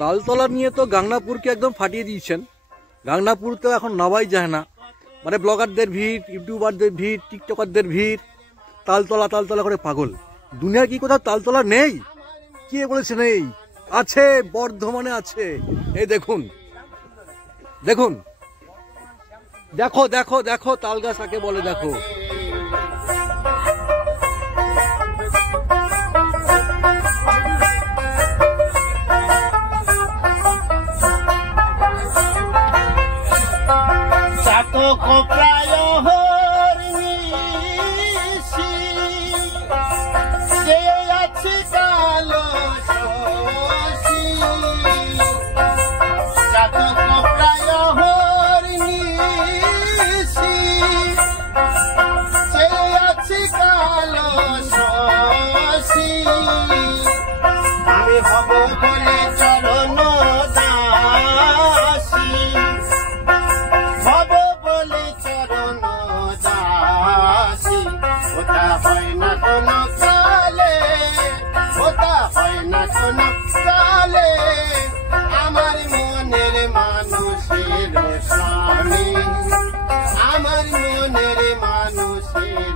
তালতলা নিয়ে তো গাংনাপুরকে একদম ফাটিয়ে দিয়েছেন। গাংনাপুর তো এখন নামাই যায় না, মানে ব্লগারদের ভিড়, ইউটিউবারদের ভিড়, টিকটকারদের ভিড়, তালতলা তালতলা করে পাগল। দুনিয়ার কি কোথাও তালতলা নেই? কে বলেছে নেই? আছে, বর্ধমানে আছে। এই দেখুন দেখুন, দেখো দেখো দেখো তাল গাছ কাকে বলে দেখো। আমার মনের মানুষের